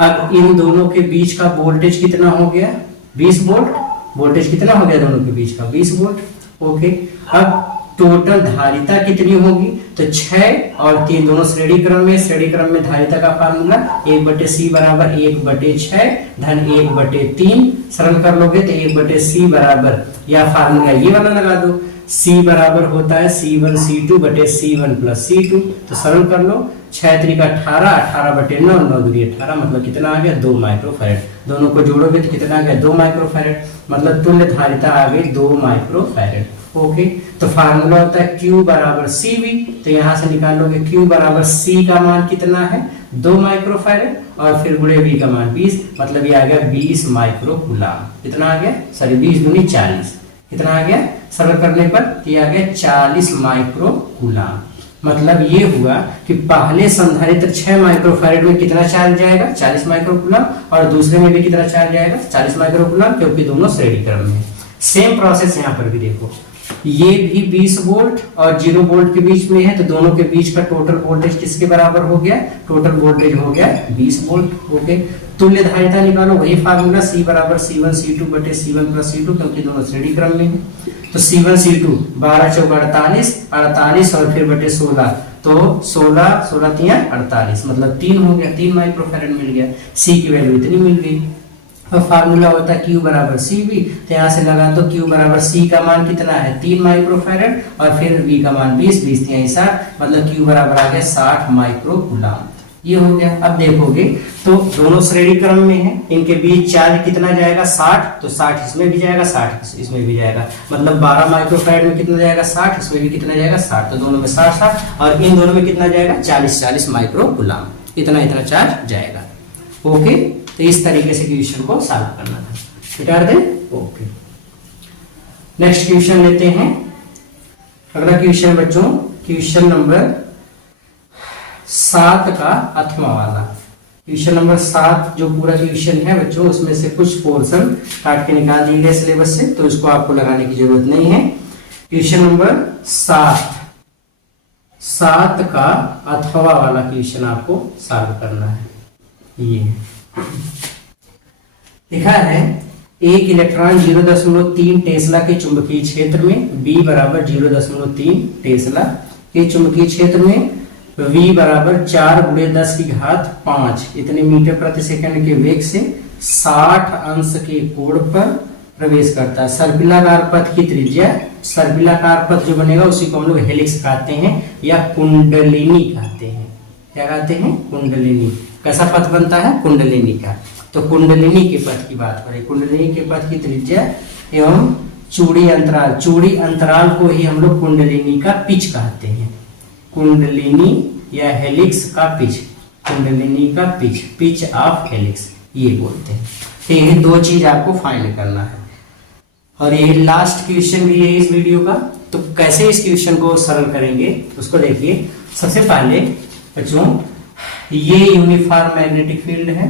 अब इन दोनों के बीच का वोल्टेज कितना हो गया 20 वोल्ट। वोल्टेज कितना हो गया दोनों के बीच का 20 वोल्ट। ओके, अब टोटल धारिता कितनी होगी, तो 6 और 3 दोनों श्रेणी क्रम में। श्रेणी क्रम में धारिता का फार्मूला 1/c बराबर 1/6 धन 1/3। सरल कर लोगे तो 1/c बराबर, या फार्मूला ये वाला लगा दो, c बराबर होता है c1 c2 बटे c1 प्लस c2। तो सरल कर लो, 6 3 18, 18/9, 9 दूनी 18, मतलब कितना आ गया 2 माइक्रोफैरड। दोनों को जोड़ोगे तो कितना आ गया 2 माइक्रोफैरड, मतलब तुल्य धारिता आ गई 2 माइक्रोफैरड। ओके, तो फार्मूला होता है Q बराबर CV। तो यहां से निकाल लोगे Q बराबर C का मान कितना है 2 माइक्रोफैरड, और फिर गुणे V का मान 20, मतलब ये आ गया 20 माइक्रोकूलम। कितना आ गया, सॉरी 20 दूनी 40, कितना आ गया सरल करने पर ये आ गया 40 माइक्रोकूलम। मतलब ये हुआ कि पहले संधारित्र 6 माइक्रोफैरड में कितना चार्ज जाएगा 40 माइक्रोकूलम, और दूसरे में भी कितना चार्ज जाएगा 40 माइक्रोकूलम, क्योंकि दोनों श्रेणी क्रम में। सेम प्रोसेस यहाँ पर भी देखो, ये भी 20 वोल्ट और 0 वोल्ट के बीच में है, तो दोनों के बीच का टोटल वोल्टेज किसके बराबर हो गया, टोटल वोल्टेज हो गया 20 वोल्ट। ओके, तुल्य धारिता निकालो, वही फार्मूला C बराबर C1 C2 बटे C1 प्लस C2, क्योंकि दोनों श्रेणी क्रम में है। तो C1 C2 12 चौक 48, 48 और फिर बटे 16, तो 16 16 3 48, मतलब 3 हो गया, 3 माइक्रोफैरड मिल गया। C की वैल्यू इतनी मिल गई। और फार्मूला होता है Q बराबर CV, तो यहाँ से लगा तो Q बराबर C का मान कितना है 3 माइक्रोफैरड, और फिर V का मान 20, 20 3 60, मतलब Q बराबर आ गया 60 माइक्रोकूलम। ये हो गया। अब देखोगे तो दोनों श्रेणी क्रम में है, इनके बीच चार्ज कितना जाएगा 60, तो 60 इसमें भी जाएगा 60 इसमें भी जाएगा, मतलब 12 माइक्रोफैरड में कितना जाएगा 60, इसमें भी कितना जाएगा 60, तो दोनों में 60 60, और इन दोनों में कितना जाएगा 40 40 माइक्रोकूलम, इतना इतना चार्ज जाएगा। ओके, तो इस तरीके से क्वेश्चन को सॉल्व करना था, मिटा दें। ओके, नेक्स्ट क्वेश्चन लेते हैं। अगला क्वेश्चन बच्चों क्वेश्चन नंबर 7 का अथवा वाला। क्वेश्चन नंबर 7 जो पूरा क्वेश्चन है बच्चों, उसमें से कुछ पोर्शन काट के निकाल दिए गए सिलेबस से, तो इसको आपको लगाने की जरूरत नहीं है। क्वेश्चन नंबर 7 का अथवा वाला क्वेश्चन आपको सॉल्व करना है। ये लिखा है एक इलेक्ट्रॉन 0.3 टेस्ला के चुंबकीय क्षेत्र में, B बराबर 0.3 टेस्ला के चुंबकीय क्षेत्र में, V बराबर 4 × 10⁵ इतने मीटर प्रति सेकंड के वेग से 60 अंश के कोण पर प्रवेश करता है। सर्पिलाकार पथ की त्रिज्या, सर्पिलाकार पथ जो बनेगा उसी को हम लोग हेलिक्स कहते हैं या कुंडलिनी कहते हैं। क्या कहते हैं, कुंडलिनी। कैसा पथ बनता है, कुंडलिनी का। तो कुंडलिनी के पथ की बात करें, कुंडलिनी के पथ की त्रिज्या एवं चूड़ी अंतराल, चूड़ी अंतराल को ही हम लोग कुंडलिनी का पिच कहते हैं। कुंडलिनी या हेलिक्स का पिच, कुंडलिनी का पिच, पिच ऑफ हेलिक्स ये बोलते हैं। तो ये 2 चीज आपको फाइंड करना है, और ये लास्ट क्वेश्चन भी है इस वीडियो का। तो कैसे इस क्वेश्चन को सरल करेंगे उसको देखिए। सबसे पहले बच्चों ये यूनिफॉर्म मैग्नेटिक फील्ड है,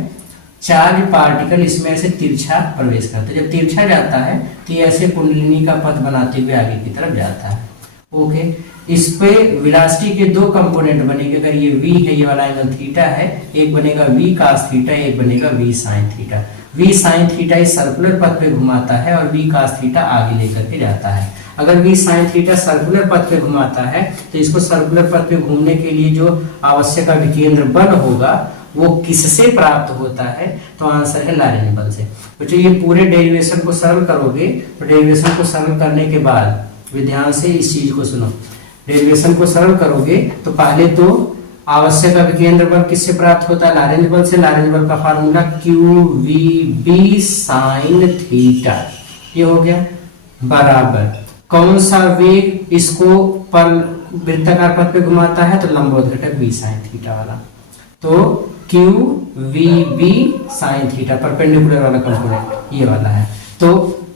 चार्ज पार्टिकल इसमें ऐसे तिरछा प्रवेश करता है। जब तिरछा जाता है तो ये ऐसे कुंडलिनी का पथ बनाते हुए आगे की तरफ जाता है। ओके, इस पे वेलोसिटी के दो कंपोनेंट बनेंगे। अगर ये v है, ये वाला एंगल थीटा है, एक बनेगा v cos थीटा, एक बनेगा v sin theta. v sin theta इस सर्कुलर पथ पे घुमाता है और v cos थीटा आगे लेकर के जाता है। अगर v sin थीटा सर्कुलर पथ पे घुमाता है तो इसको सर्कुलर पथ पे घूमने के लिए जो आवश्यक अभिकेंद्र बल होगा वो किससे प्राप्त होता है? तो आंसर है लॉरेंज बल से। बच्चों ये पूरे डेरिवेशन को सरल करोगे तो डेरिवेशन को सरल करने के बाद ध्यान से इस चीज को सुनो, डेरिवेशन को सरल करोगे तो पहले तो आवश्यक अभिकेंद्र बल किससे प्राप्त होता है? लॉरेंज बल से। लॉरेंज बल का फार्मूला QVB sin थीटा, ये हो गया, बराबर कौन सा वेग इसको पर वृत्ताकार पथ पे घुमाता है? तो लंबवत घटक v sin थीटा वाला। तो QVB sin थीटा परपेंडिकुलर वाला कंपोनेंट ये वाला है। तो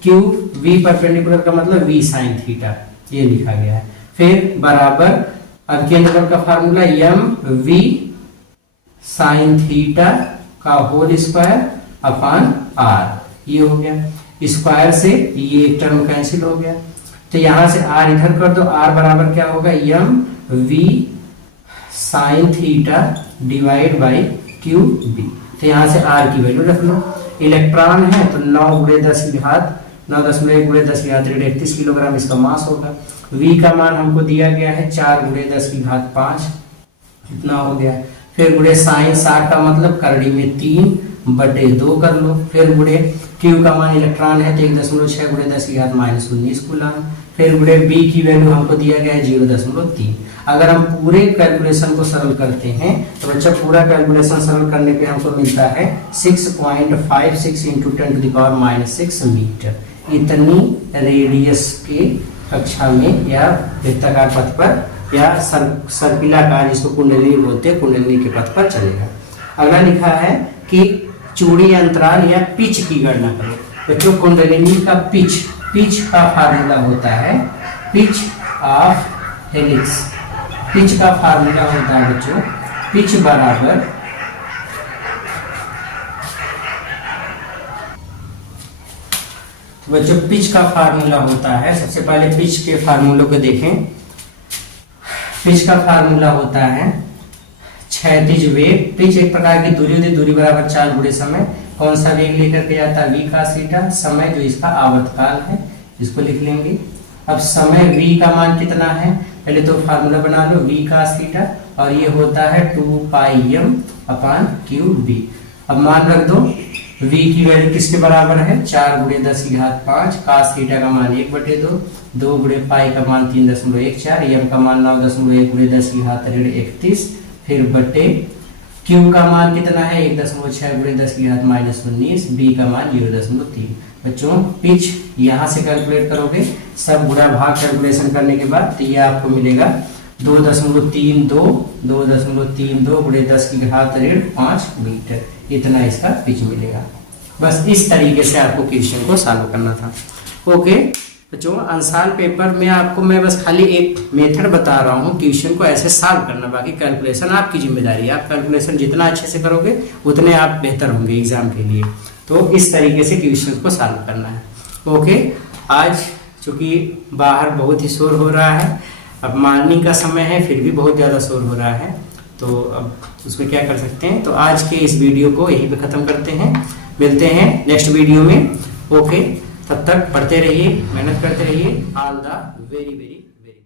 QV परपेंडिकुलर का मतलब v sin थीटा, ये लिखा गया है। फिर बराबर अभिकेंद्र बल का फार्मूला mv sin थीटा का होल स्क्वायर अपॉन r, ये हो गया। स्क्वायर से ये एक टर्म कैंसिल हो गया, तो यहां से r इधर कर दो, r बराबर क्या होगा? mv sin theta divide by QB। तो यहां से r की वैल्यू रख लो। इलेक्ट्रॉन है तो 9 × 10 की घात 9.1 × 10 की घात 31 किलोग्राम इसका मास होगा। v का मान हमको दिया गया है 4 × 10 की घात 5, इतना हो गया। फिर गुणे साइन 60 का मतलब करड़ी में 3/2 कर लो। फिर गुणे q का मान इलेक्ट्रॉन है तो 1.6 × 10 की घात -19 कूलम। फिर गुणे b की वैल्यू हमको दिया गया है 0.3। अगर हम पूरे कैलकुलेशन को सरल करते हैं तो बच्चा पूरा कैलकुलेशन सरल करने पे हमको मिलता है 6.56 × 10⁻⁻6 मीटर। इतनी रेडियस के कक्षा में या वृत्ताकार पथ पर या सर्पिलाकार जिसको कुंडली बोलते हैं, कुंडली के पथ पर चलेगा। अगला लिखा है कि चूड़ी अंतराल या पिच की गणना करो। बच्चों कुंडलिनी का पिच का फार्मूला होता है पिच ऑफ हेलिक्स। पिच का फार्मूला होता है बच्चों पिच बराबर बच्चों पिच का फार्मूला होता है, सबसे पहले पिच के फार्मूलों को देखें। पिच का फार्मूला होता है क्षैतिज वेग। पिच एक प्रकार की दूरी होती है, दूरी बराबर 4 गुणे समय। कौन सा वेग लेकर के जाता है? v cos theta. समय जो इसका आवर्तकाल है इसको लिख लेंगे। अब समय v का मान कितना है? पहले तो फार्मूला बना लो v cos थीटा और ये होता है 2πm/QB। अब मान रख दो v की वैल्यू किसके बराबर है? 4 × 10 की घात 5, cos थीटा का मान 1/2, 2 × पाई का मान 3.14, m का मान 9.1 × 10 की घात 31, फिर बटे q का मान कितना है? 1.6 × 10 की घात -19, b का मान 0.3। बच्चों पिच यहाँ से कैलकुलेट करोगे, सब गुणा भाग कैलकुलेशन करने के बाद तो ये आपको मिलेगा 2.32 × 10 की घात 5 मीटर। इतना इसका पिच मिलेगा। बस इस तरीके से आपको क्वेश्चन को सॉल्व करना था। ओके बच्चों, अंशाल पेपर में आपको मैं बस खाली एक मेथड बता रहा हूँ, क्वेश्चन को ऐसे सॉल्व करना, बाकी कैलकुलेशन आपकी जिम्मेदारी है। आप कैलकुलेशन जितना अच्छे से करोगे उतने आप बेहतर होंगे एग्जाम के लिए। तो इस तरीके से क्वेश्चन को सॉल्व करना है। ओके, आज चूंकि बाहर बहुत ही शोर हो रहा है, अब मॉर्निंग का समय है फिर भी बहुत ज़्यादा शोर हो रहा है, तो अब उसमें क्या कर सकते हैं। तो आज के इस वीडियो को यहीं पे ख़त्म करते हैं, मिलते हैं नेक्स्ट वीडियो में। ओके, तब तक पढ़ते रहिए, मेहनत करते रहिए। All the very very very